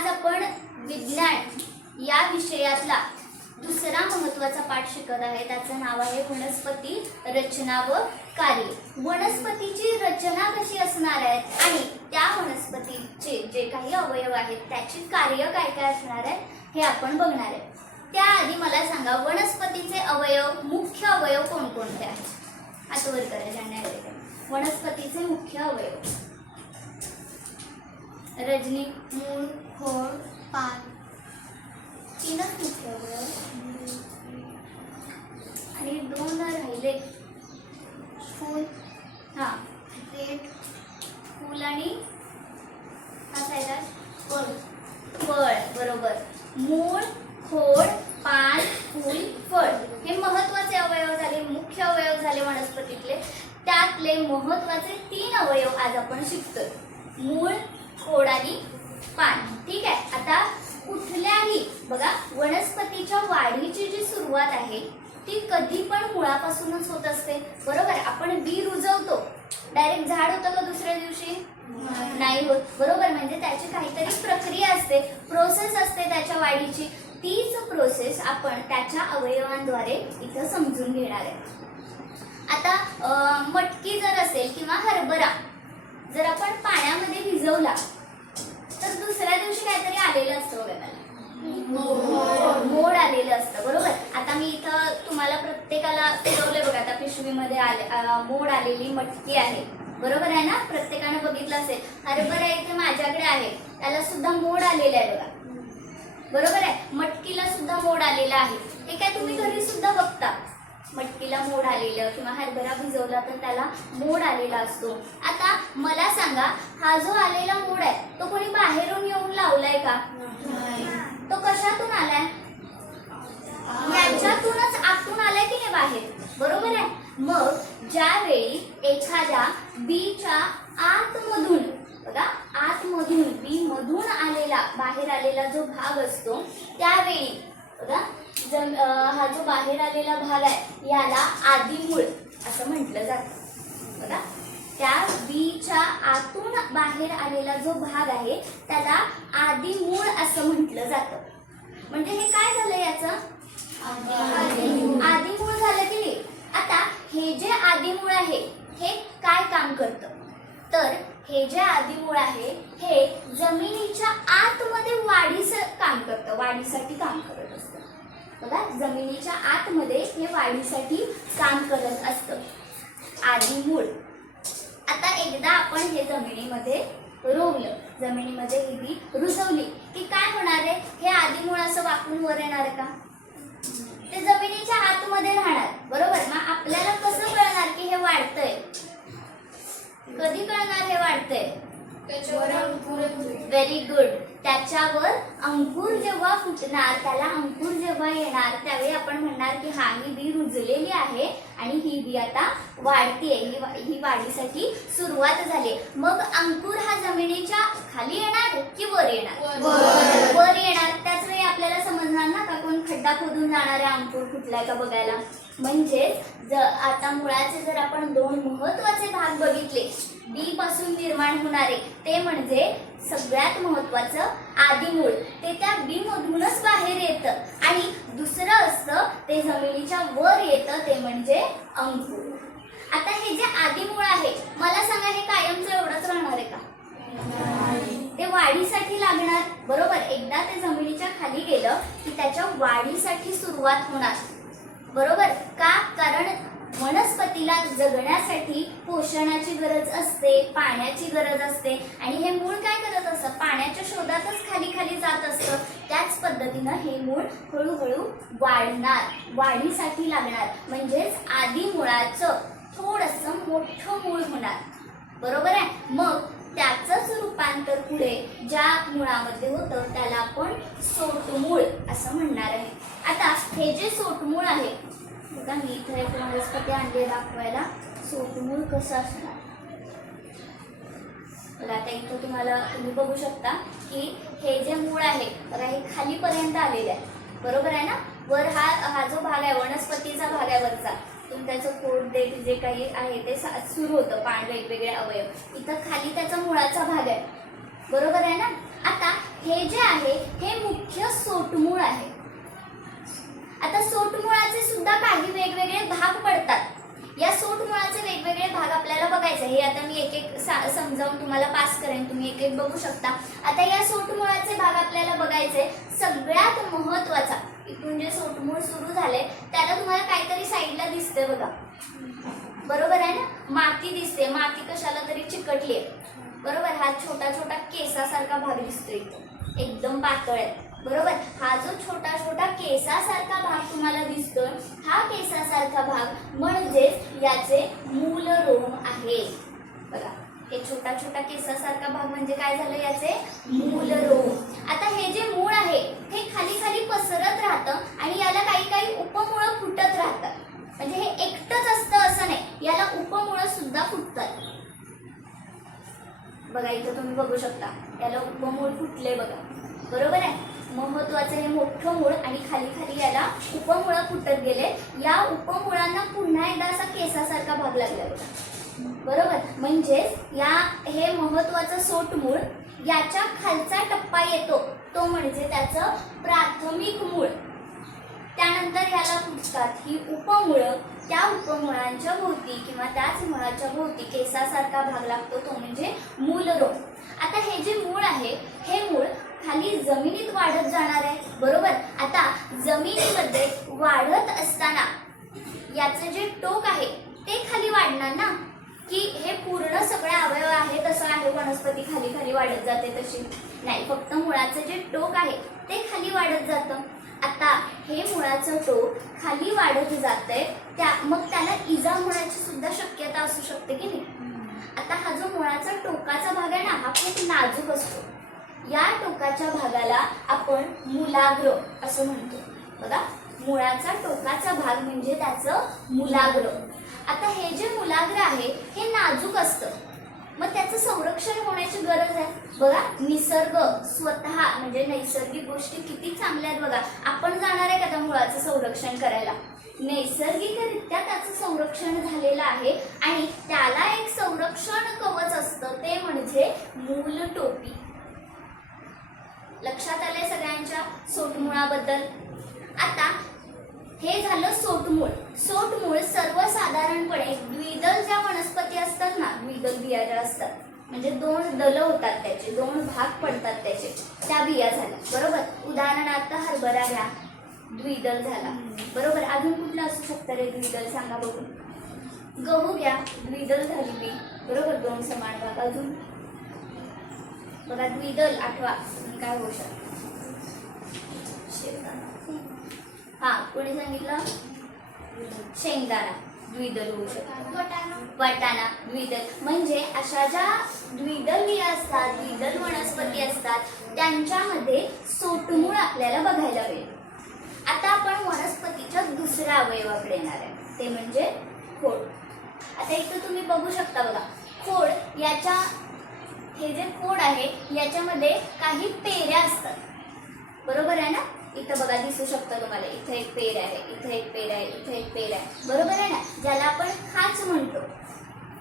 आज आपण विज्ञान या विषयातला दुसरा महत्त्वाचा पाठ शिकत आहे. त्याचं नाव आहे वनस्पती रचना व कार्य. वनस्पतीची रचना कशी असणार आहे आणि त्या वनस्पतीचे जे काही अवयव आहेत त्याची कार्य काय काय असणार आहे हे आपण बघणार आहे. त्याआधी मला सांगा, वनस्पतीचे अवयव, मुख्य अवयव कोणकोणते आहेत? हात वर करा ज्यांना येते. वनस्पतीचे मुख्य अवयव: रजनी, मूळ, खोड, पान. तीनच मुख्य अवयव आणि दोन राहिले. फूल, हा देठ, फूल आणि हा सायला फळ. फळ, बरोबर. मूळ, खोड, पान, फूल, फळ हे महत्त्वाचे अवयव झाले, मुख्य अवयव झाले वनस्पतीतले. त्यातले महत्त्वाचे 3 अवयव आज आपण शिकतोय: मूळ, खोड आणि पान. ठीक आहे. आता कुठल्याही बघा, वनस्पतीच्या वाढीची जी सुरुवात आहे ती कधी पण मुळापासूनच होत असते, बरोबर. आपण बी रुजवतो, डायरेक्ट झाड होतं का दुसऱ्या दिवशी? नाही होत, बरोबर. म्हणजे त्याची काहीतरी प्रक्रिया असते, प्रोसेस असते त्याच्या वाढीची. तीच प्रोसेस आपण त्याच्या अवयवांद्वारे इथं समजून घेणार आहे. आता मटकी जर असेल किंवा हरभरा जर आपण पाण्यामध्ये भिजवला तर दुसऱ्या दिवशी काहीतरी आलेलं असतं बघा, मोड आलेलं असतं, बरोबर. आता मी इथं तुम्हाला प्रत्येकाला फिरवले बघा. आता पिशवीमध्ये मोड आलेली मटकी आहे, बरोबर आहे ना. प्रत्येकाने बघितलं असेल. हरभरा इथे माझ्याकडे आहे, त्याला सुद्धा मोड आलेलं आहे बघा, बरोबर आहे. मटकीला सुद्धा मोड आलेला आहे. हे काय तुम्ही घरी सुद्धा बघता, मटकीला मोड आलेलं किंवा हरभरा भिजवला तर त्याला मोड आलेला असतो. आता मला सांगा, हा जो आलेला मोड आहे तो कोणी बाहेरून येऊन लावलाय का? तो कशातून आलाय? याच्यातूनच आतून आलाय की नाही बाहेर, बरोबर आहे. मग ज्यावेळी एखाद्या बीच्या आतमधून बघा, आतमधून बी मधून आलेला बाहेर आलेला जो भाग असतो त्यावेळी बघा, हा जो बाहेर आलेला भाग आहे याला आदिमूळ असं म्हटलं जातं बघा. त्या बीच्या आतून बाहेर आलेला जो भाग आहे त्याला आदिमूळ असं म्हटलं जातं. म्हणजे हे काय झालं, याचं आदिमूळ झालं की नाही. आता हे जे आदिमूळ आहे हे काय काम करतं, तर हे जे आदिमूळ आहे हे जमिनीच्या आतमध्ये वाढीचं काम करतं, वाढीसाठी काम करत असतं बघा. जमिनीच्या आतमध्ये हे वाढीसाठी काम करत असतं आदिमूळ. आता एकदा आपण हे जमिनीमध्ये रोवलं, जमिनीमध्ये ही बी रुजवली की काय होणार आहे, हे आदिमूळ असं वाकून वर येणार का? ते जमिनीच्या आतमध्ये राहणार, बरोबर. मग आपल्याला कसं कळणार की हे वाढतंय? कधी कळणार हे वाढतंय? Very good. त्याच्यावर अंकुर जेव्हा फुटणार, त्याला अंकुर जेव्हा येणार त्यावेळी आपण म्हणणार की हा, ही बी रुजलेली आहे आणि ही बी आता वाढतीये, ही वाढीसाठी सुरुवात झाली. मग अंकुर हा जमिनीच्या खाली येणार की वर येणार? वर येणार. त्याच वेळी आपल्याला समजणार ना का कोण खड्डा खोदून जाणारे अंकुर फुटलाय का बघायला. म्हणजेच आता मुळाचे जर आपण 2 महत्त्वाचे भाग बघितले बी पासून निर्माण होणारे, ते म्हणजे सगळ्यात महत्त्वाचं आदिमूळ, ते त्या बी मधूनच बाहेर येतं. आणि दुसरं असतं ते जमिनीच्या वर येतं, ते म्हणजे अंकुर. आता हे जे आदिमूळ आहे, मला सांगा, हे कायमचं एवढंच राहणार आहे का? ते वाढीसाठी लागणार, बरोबर. एकदा ते जमिनीच्या खाली गेलं की त्याच्या वाढीसाठी सुरुवात होणार, बरोबर. का? कारण वनस्पतीला जगण्यासाठी पोषणाची गरज असते, पाण्याची गरज असते आणि हे मूळ काय करत असतं, पाण्याच्या शोधातच खाली खाली जात असतं. त्याच पद्धतीनं हे मूळ हळूहळू वाढणार, वाढीसाठी लागणार. म्हणजेच आदिमुळाचं थोडंसं मोठं मूळ होणार, बरोबर आहे. मग त्याचंच रूपांतर पुढे ज्या मुळामध्ये होतं त्याला आपण सोटमूळ असं म्हणणार आहे. आता हे जे सोटमूळ आहे बघा, मी इथं एक वनस्पती आणली दाखवायला. सोटमूळ कसं असणार बघा. आता इथं तुम्ही बघू शकता की हे जे मूळ आहे बघा, हे खालीपर्यंत आलेलं आहे, बरोबर आहे ना. वर हा जो भाग आहे वनस्पतीचा भाग आहे वरचा, त्याचं खोड, देठ जे काही आहे ते सुरू होतं, पान, वेगवेगळे अवयव. इथं खाली त्याचा मुळाचा भाग आहे, बरोबर आहे ना. आता हे जे आहे हे मुख्य सोटमूळ आहे. आता सोटमुळाचे सुद्धा काही वेगवेगळे भाग पडतात. या सोटमुळाचे वेगवेगळे भाग आपल्याला बघायचे. हे आता मी एक एक समजावून तुम्हाला पास करेन, तुम्ही एक एक बघू शकता. आता या सोटमुळाचे भाग आपल्याला बघायचे. सगळ्यात महत्त्वाचा, इथून जे सोटमूळ सुरू झाले त्याला तुम्हाला काहीतरी साईडला दिसते बघा, बरोबर आहे ना, माती दिसते. माती कशाला तरी चिकटली आहे, बरोबर. हा छोटा छोटा केसासारखा भाग दिसतोय इथं, एकदम पातळ आहे, बरोबर. हा जो छोटा छोटा केसासारखा भाग तुम्हाला दिसतोय, हा केसासारखा भाग म्हणजे याचे मूलरोम आहे. बघा, हे छोटा छोटा केसासारखा भाग म्हणजे काय झालं, याचे मूलरोम. आता हे जे मूळ आहे हे खाली खाली पसरत राहतं आणि याला काही काही उपमुळं फुटत राहतात. म्हणजे हे एकटंच असतं असं नाही, याला उपमुळं सुद्धा फुटतात. बघा इथं तुम्ही बघू शकता, याला उपमूळ फुटले बघा, बरोबर आहे. महत्वाचं हे मोठं मूळ आणि खाली खाली याला उपमुळं फुटत गेले. या उपमुळांना पुन्हा एकदा असा केसासारखा भाग लागला होता, बरोबर. म्हणजेच हे महत्वाचं सोटमूळ, याच्या खालचा टप्पा येतो तो म्हणजे त्याचं प्राथमिक मूळ. त्यानंतर याला फुटतात ही उपमुळं. त्या उपमुळांच्या भोवती किंवा त्याच मुळाच्या भोवती केसासारखा भाग लागतो तो म्हणजे मूलरोम. आता हे जे मूळ आहे हे मूळ खाली जमिनीत वाढत जाणार आहे, बरोबर. आता जमिनीमध्ये वाढत असताना याचं जे टोक आहे ते खाली वाढणार ना, की हे पूर्ण सगळे अवयव आहे तसं आहे वनस्पती खाली खाली वाढत जाते तशी नाही, फक्त मुळाचं जे टोक आहे ते खाली वाढत जातं. आता हे मुळाचं टोक खाली वाढत जातंय, मग त्याला इजा होण्याची सुद्धा शक्यता असू शकते की नाही. आता हा जो मुळाचा टोकाचा भाग आहे ना, हा खूप नाजूक असतो. या टोकाच्या भागाला आपण मूलाग्र असं म्हणतो. बघा, मुळाचा टोकाचा भाग म्हणजे त्याचं मूलाग्र. आता हे जे मूलाग्र आहे हे नाजूक असतं, मग त्याचं संरक्षण होण्याची गरज आहे. बघा, निसर्ग स्वतः म्हणजे नैसर्गिक गोष्टी किती चांगल्या आहेत बघा. आपण जाणार आहे का त्या मुळाचं संरक्षण करायला? नैसर्गिकरित्या त्याचं संरक्षण झालेलं आहे आणि त्याला एक संरक्षण कवच असतं, ते म्हणजे मूल टोपी. लक्षात आलंय सगळ्यांच्या सोटमुळाबद्दल? आता हे झालं सोटमूळ. सोटमूळ सर्वसाधारणपणे द्विदल ज्या वनस्पती असतात ना, द्विदल बिया ज्या असतात, म्हणजे दोन दल होतात त्याचे, दोन भाग पडतात त्याचे, त्या बिया झाल्या, बरोबर. उदाहरणार्थ हरभरा घ्या, द्विदल झाला, बरोबर. अजून कुठलं असू शकतं रे द्विदल, सांगा बघू. गहू घ्या, द्विदल झाली बी, बरोबर, दोन समान भाग. अजून बघा, द्विदल आठवा काय होऊ शकतं, शेंगदाणा. हा, कोणी सांगितलं? शेंगदाणा द्विदल होऊ शकतो. वाटाणा द्विदल. म्हणजे अशा ज्या द्विदल बिया असतात, द्विदल वनस्पती असतात, त्यांच्यामध्ये सोटमूळ आपल्याला बघायला मिळेल. आता आपण वनस्पतीच्या दुसऱ्या अवयवाकडे येणार आहे, ते म्हणजे खोड. आता इथं तुम्ही बघू शकता बघा, खोड, याच्या हे जे खोड आहे याच्यामध्ये काही पेऱ्या असतात, बरोबर आहे ना. इथं बघा दिसू शकतं तुम्हाला, इथं एक पेर आहे, इथं एक पेर आहे, इथं एक पेर आहे, बरोबर आहे ना, ज्याला आपण खाच म्हणतो.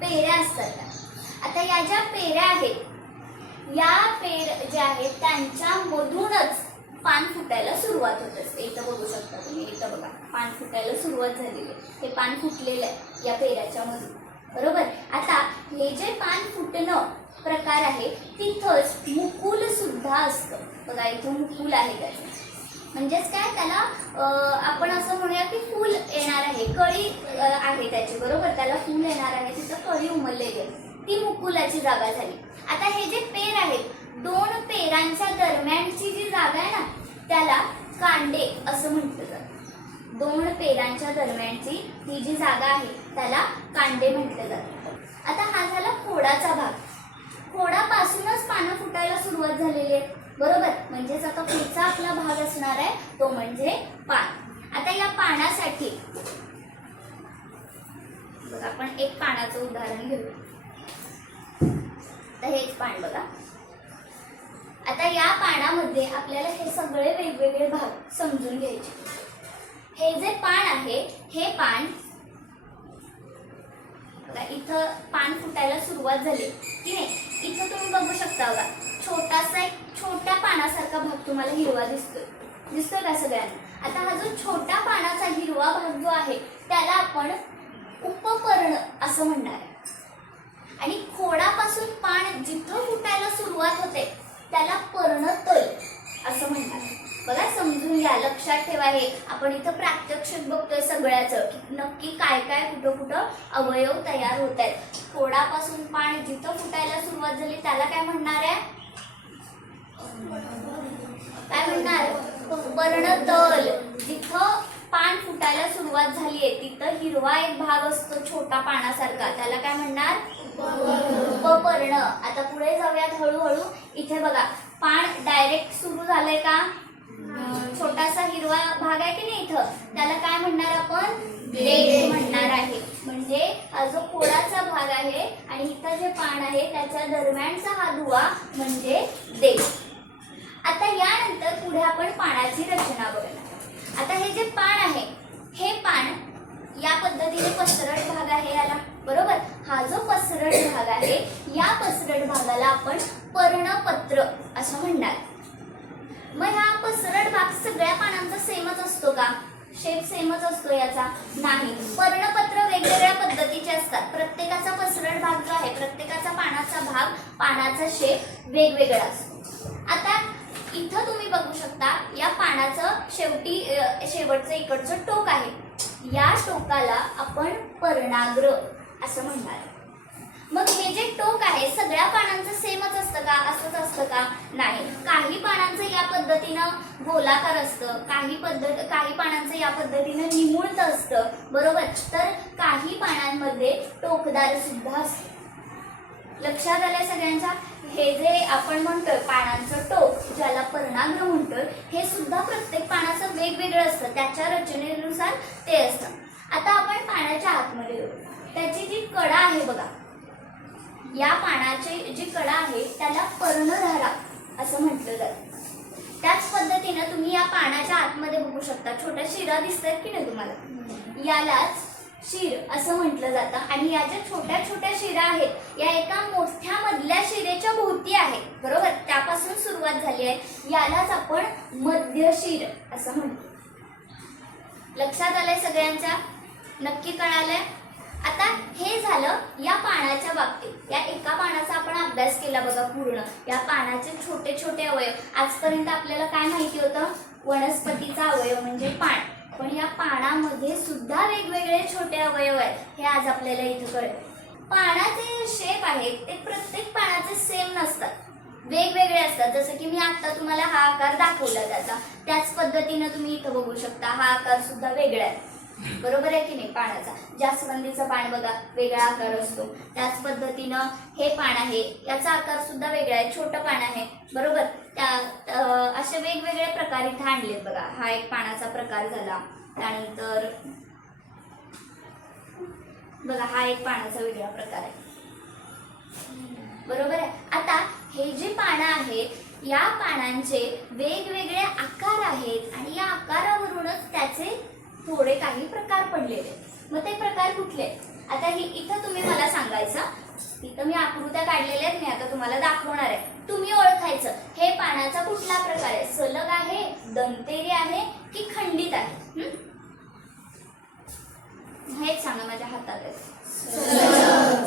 पेऱ्या असतात त्या. आता या ज्या पेऱ्या आहेत, या पेर ज्या आहेत त्यांच्यामधूनच पान फुटायला सुरुवात होत असते. इथं बघू शकता तुम्ही, इथं बघा पान फुटायला सुरुवात झालेली आहे. हे पान फुटलेलं आहे या पेऱ्याच्या मधून, बरोबर. आता हे जे पान फुटणं प्रकार आहे तिथंच मुकुल सुद्धा असतं. बघा, इथं मुकुल आहे त्याचं, म्हणजेच काय, त्याला आपण असं म्हणूया की फूल येणार आहे, कळी आहे त्याची, बरोबर. त्याला फूल येणार आहे, तिथं कळी उमललेली आहे, ती मुकुलाची जागा झाली. आता हे जे पेर आहेत, दोन पेरांच्या दरम्यानची जी जागा आहे ना त्याला कांडे असं म्हटलं जातं. दोन पेरांच्या दरम्यानची ही जी जागा आहे त्याला कांडे म्हटलं जातं. आता हा झाला खोडाचा भाग. खोडापासूनच पानं फुटायला सुरुवात झालेली आहे, बरोबर. म्हणजेच आता पुढचा आपला भाग असणार आहे तो म्हणजे पान. आता या पानासाठी बघा, आपण एक पानाचं उदाहरण घेऊ. तर हेच पान बघा. आता या पानामध्ये आपल्याला हे सगळे वेगवेगळे भाग समजून घ्यायचे. हे जे पान आहे, हे पान बघा, इथं पान फुटायला सुरुवात झाली की नाही. इथं तुम्ही बघू शकता बघा, छोटासा एक छोट्या पानासारखा भाग तुम्हाला हिरवा दिसतोय का सगळ्यांना? आता हा जो छोटा पानाचा हिरवा भाग जो आहे त्याला आपण उपपर्ण असं म्हणणार आहे. आणि खोडापासून पान जिथं फुटायला सुरुवात होते त्याला पर्णतल असं म्हणतात. बघा, समजून घ्या, लक्षात ठेवा. हे आपण इथं प्रात्यक्षिक बघतोय सगळ्याचं, नक्की काय काय कुठं अवयव तयार होत आहेत. खोडापासून पान जिथं फुटायला सुरुवात झाली त्याला काय म्हणणार आहे? काय म्हणणार? पर्णतल. जिथं पान फुटायला सुरुवात झालीये तिथं हिरवा एक भाग असतो छोटा पानासारखा, त्याला काय म्हणणार? उपपर्ण. आता पुढे जाऊयात हळूहळू. इथे बघा, पान डायरेक्ट सुरू झालंय का? छोटासा हिरवा भाग आहे की नाही इथं, त्याला काय म्हणणार आपण? देठ म्हणणार आहे. म्हणजे हा जो खोडाचा भाग आहे आणि इथं जे पान आहे त्याच्या दरम्यानचा हा दुवा म्हणजे देठ. आता यानंतर पुढे आपण पानाची रचना बघणार. आता हे जे पान आहे, हे पान या पद्धतीने पसरट भाग आहे याला, बरोबर? हा जो पसरट भाग आहे या पसरट भागाला आपण पर्णपत्र असं म्हणणार. मग हा पसरट भाग सगळ्या पानांचा सेमच असतो का? शेप सेमच असतो याचा? नाही. पर्णपत्र वेगवेगळ्या पद्धतीचे असतात. प्रत्येकाचा पसरट भाग जो आहे, प्रत्येकाचा पानाचा भाग, पानाचा शेप वेगवेगळा असतो. आता इथं तुम्ही बघू शकता, या पानाचं शेवटचं इकडचं टोक आहे, या टोकाला आपण पर्णाग्र असं म्हणणार. मग हे जे टोक आहे सगळ्या पानांचं सेमच असतं का? असंच असतं का? नाही. काही पानांचं या पद्धतीनं गोलाकार असतं, काही पानांचं या पद्धतीनं निमुळत असतं, बरोबर? तर काही पानांमध्ये टोकदार सुद्धा असतं. लक्षात आलंय सगळ्यांच्या? हे जे आपण म्हणतोय पानांचं टोक, ज्याला पर्णाग्र म्हणतोय, हे सुद्धा प्रत्येक पानाचं वेगवेगळं असतं, त्याच्या रचनेनुसार ते असतं. आता आपण पानाच्या आतमध्ये येऊ. त्याची जी कडा आहे बघा, या पानाची जी कडा आहे त्याला पर्णधारा असं म्हटलं जातं. त्याच पद्धतीनं तुम्ही या पानाच्या आतमध्ये बघू शकता, छोट्या शिरा दिसतात की नाही तुम्हाला, यालाच शिर असं म्हटलं जातं. आणि या ज्या छोट्या छोट्या शिरा आहेत या एका मोठ्या मधल्या शिरेच्या भोवती आहेत, बरोबर? त्यापासून सुरुवात झाली आहे, यालाच आपण मध्यशिर असं म्हणतो. लक्षात आलंय सगळ्यांच्या? नक्की कळालंय? आता हे झालं या पानाच्या बाबतीत. या एका पानाचा आपण अभ्यास केला बघा पूर्ण. या पानाचे छोटे छोटे अवयव. आजपर्यंत आपल्याला काय माहिती होतं? वनस्पतीचा अवयव म्हणजे पान. पण या पानामध्ये सुद्धा वेगवेगळे छोटे अवयव आहेत, हे आज आपल्याला इथं कळेल. पानाचे शेप आहेत ते प्रत्येक पानाचे सेम नसतात, वेगवेगळे असतात. जसं की मी आता तुम्हाला हा आकार दाखवला त्याचा, त्याच पद्धतीनं तुम्ही इथं बघू शकता हा आकार सुद्धा वेगळा आहे, बरोबर आहे की नाही? पानाचा जास्वंदीचं पान बघा, वेगळा आकार असतो. त्याच पद्धतीनं हे पान आहे, याचा आकार सुद्धा वेगळा आहे, छोटं पान आहे, बरोबर? असे वेगवेगळे प्रकार इथे आणलेत बघा. हा एक पानाचा प्रकार झाला. त्यानंतर बघा, हा एक पानाचा वेगळा प्रकार आहे, बरोबर आहे? आता हे जे पानं आहेत या पानांचे वेगवेगळे आकार आहेत आणि या आकारावरूनच त्याचे थोडे काही प्रकार पडलेले. मग ते प्रकार कुठले? आता ही इथं तुम्ही मला सांगायचं, इथं मी आकृत्या काढलेल्या आहेत, मी आता तुम्हाला दाखवणार आहे. तुम्ही ओळखायचं हे पानाचा कुठला प्रकार आहे, सलग आहे, दंतेरी आहे की खंडित आहे? हेच सांगा. माझ्या हातात आहे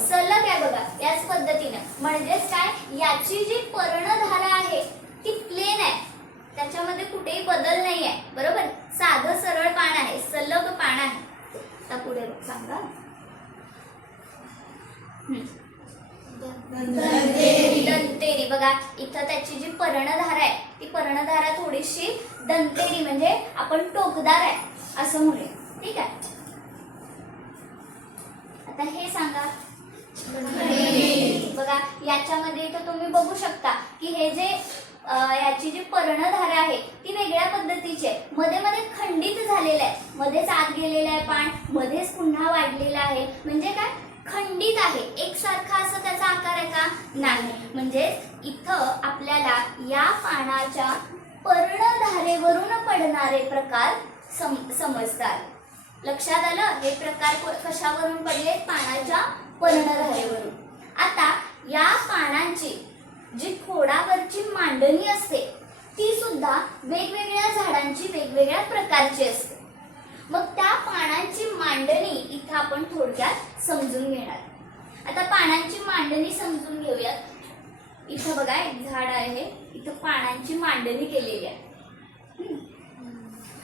सलग आहे बघा, याच पद्धतीनं. म्हणजेच काय, याची जी पर्णधारा आहे ती प्लेन आहे, त्याच्यामध्ये कुठेही बदल नाही आहे, बरोबर? साधं सरळ पान आहे, सलग पान आहे. आता पुढे सांगा. दंतेरी बघा, इथं त्याची जी पर्णधारा आहे ती पर्णधारा थोडीशी दंतेरी म्हणजे आपण टोकदार आहे असं म्हणूया, ठीक आहे? आता हे सांगा. बघा, याच्यामध्ये इथं तुम्ही बघू शकता की हे जे याची जी पर्णधारा आहे ती वेगळ्या पद्धतीची आहे, मध्ये मध्ये खंडित झालेलं आहे, मध्येच आत गेलेलं आहे पान, मध्येच पुन्हा वाढलेलं आहे. म्हणजे काय, खंडित आहे. एकसारखा असं त्याचा आकार आहे का? नाही. म्हणजे इथं आपल्याला या पानाच्या पर्णधारेवरून पडणारे प्रकार समजतात. लक्षात आलं? हे प्रकार कशावरून पडले? पानाच्या पर्णधारेवरून. आता या पानांची जी खोडावरची मांडणी असते ती सुद्धा वेगवेगळ्या झाडांची वेगवेगळ्या प्रकारची असते. मग त्या पानांची मांडणी इथं आपण थोडक्यात समजून घेणार. आता पानांची मांडणी समजून घेऊयात. इथं बघा एक झाड आहे, इथं पानांची मांडणी केलेली आहे.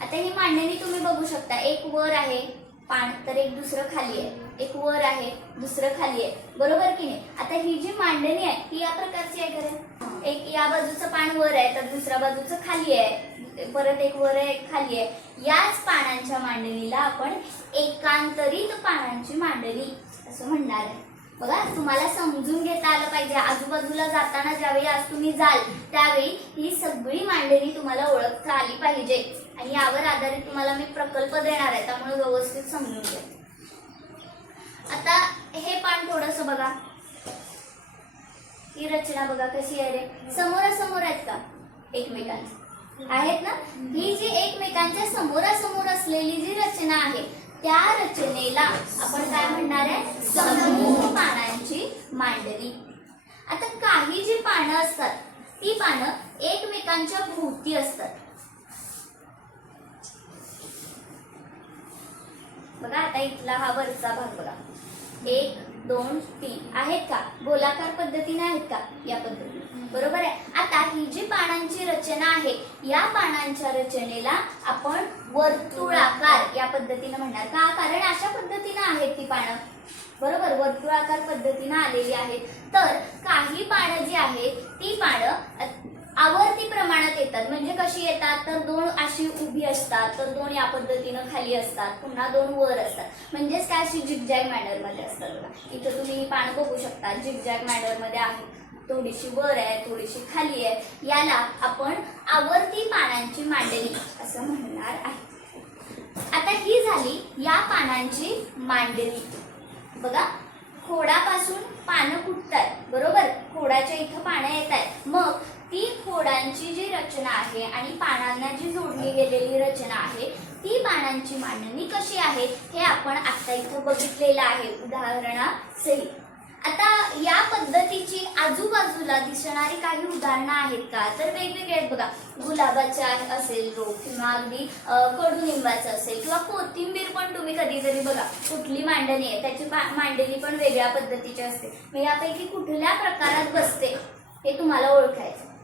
आता ही मांडणी तुम्ही बघू शकता, एक वर आहे पान तर एक दुसरं खाली आहे, एक वर आहे दुसरं खाली आहे, बरोबर की नाही. आता ही जी मांडणी आहे ही या प्रकारची आहे खरं. एक या बाजूचं पान वर आहे तर दुसऱ्या बाजूचं खाली आहे, परत एक वर आहे एक खाली आहे. याच पानांच्या मांडणीला आपण एकांतरित पानांची मांडणी असं म्हणणार आहे. बघा, तुम्हाला समजून घेता आलं पाहिजे. आजूबाजूला जाताना ज्यावेळी आज तुम्ही जाल त्यावेळी ही सगळी मांडणी तुम्हाला ओळखता आली पाहिजे आणि यावर आधारित तुम्हाला मी प्रकल्प देणार आहे, त्यामुळे व्यवस्थित समजून घ्या. आता हे पान थोडंसं बघा, ही रचना बघा कशी आहे रे. समोरासमोर आहेत का एकमेकांच्या? आहेत ना. ही जी एकमेकांच्या समोरासमोर असलेली जी रचना आहे त्या रचनेला आपण काय म्हणणार आहे? समूह पानांची मांडणी. आता काही जी पानं असतात ती पानं एकमेकांच्या भोवती असतात. बघा, आता इथला हा वरचा भाग बघा, 1 2 3 आहेत का? गोलाकार पद्धतीने आहेत का? या पद्धतीने, बरोबर आहे. आता ही जी पानांची रचना आहे या पानांच्या रचनेला आपण वर्तुळाकार या पद्धतीने म्हणणार. का? कारण अशा पद्धतीने आहेत ती पानं, बरोबर, वर्तुळाकार पद्धतीने आलेली आहेत. तर काही पानं जी आहेत ती पानं आवर्ती प्रमाणात येतात. म्हणजे कशी येतात तर 2 अशी उभी असतात, तर 2 या पद्धतीनं खाली असतात, पुन्हा 2 वर असतात. म्हणजेच काय, अशी झिगझॅग मॅनर मध्ये असतात. बघा, इथं तुम्ही ही पानं बघू शकता, झिगझॅग मॅनर मध्ये आहे, थोडीशी वर आहे थोडीशी खाली आहे. याला आपण आवर्ती पानांची मांडणी असं म्हणणार आहे. आता ही झाली या पानांची मांडणी. बघा, खोडापासून पानं फुटतात, बरोबर, खोडाच्या इथं पानं येत आहेत. मग ती खोडांची जी रचना आहे आणि पानांना जी जोडली गेलेली रचना आहे ती पानांची मांडणी कशी आहे हे आपण आता इथं बघितलेलं आहे उदाहरणासहित. आता या पद्धतीची आजूबाजूला दिसणारी काही उदाहरणं आहेत का? तर वेगवेगळे आहेत. बघा, गुलाबाचा असेल रोप किंवा अगदी कडुनिंबाचं असेल किंवा कोथिंबीर पण तुम्ही कधीतरी बघा कुठली मांडणी आहे त्याची मांडणी पण वेगळ्या पद्धतीची असते. मग यापैकी कुठल्या प्रकारात बसते हे तुम्हाला ओळखायचं.